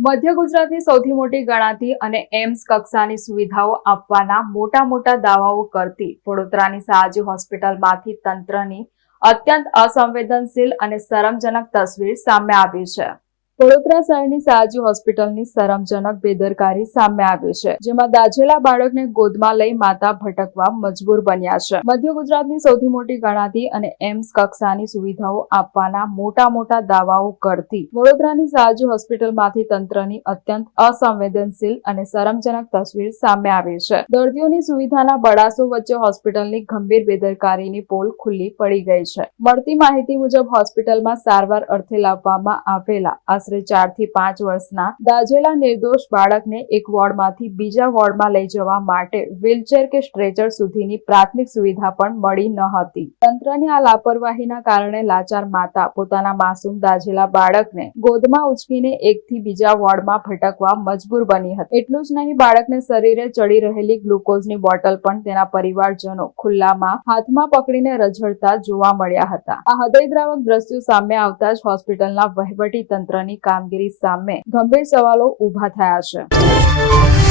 મધ્ય ગુજરાતની સૌથી મોટી ગણાતી અને એમ્સ કક્ષાની સુવિધાઓ આપવાના મોટા દાવાઓ કરતી વડોદરાની સયાજી હોસ્પિટલમાંથી તંત્રની અત્યંત અસંવેદનશીલ અને શરમજનક તસવીર સામે આવી છે। વડોદરા શહેરની સયાજી હોસ્પિટલની શરમજનક બેદરકારી સામે આવી છે, જેમાં દાઝેલા બાળકને ગોદમાં લઈ માતા ભટકવા મજબૂર બન્યા છે। મધ્ય ગુજરાતની સૌથી મોટી ગણાતી અને એમ્સ કક્ષાની સુવિધાઓ આપવાના મોટા દાવાઓ કરતી વડોદરાની સયાજી હોસ્પિટલમાંથી તંત્રની અત્યંત અસંવેદનશીલ અને શરમજનક તસવીર સામે આવી છે। દર્દીઓની સુવિધાના બળાસો વચ્ચે હોસ્પિટલની ગંભીર બેદરકારીની પોલ ખુલ્લી પડી ગઈ છે। મળતી માહિતી મુજબ હોસ્પિટલમાં સારવાર અર્થે લાવવામાં આવેલા આશરે 4 થી 5 વર્ષના દાઝેલા નિર્દોષ બાળકને એક વોર્ડમાંથી બીજા વોર્ડમાં લઈ જવા માટે વ્હીલચેર કે સ્ટ્રેચર સુધીની પ્રાથમિક સુવિધા પણ મળી ન હતી। તંત્રની આ લાપરવાહીના કારણે લાચાર માતા પોતાના માસૂમ દાઝેલા બાળકને ગોદમાં ઉચકીને એકથી બીજા વોર્ડમાં ભટકવા મજબૂર બની હતી। એટલું જ નહીં, બાળકને શરીરે ચડી રહેલી ગ્લુકોઝની બોટલ પણ તેના પરિવારજનો ખુલ્લામાં હાથમાં પકડીને રઝળતા જોવા મળ્યા હતા। આ હૃદયદ્રાવક દ્રશ્યો સામે આવતા જ હોસ્પિટલના વહીવટી તંત્રની કામગીરી સામે ગંભીર સવાલો ઉભા થયા છે।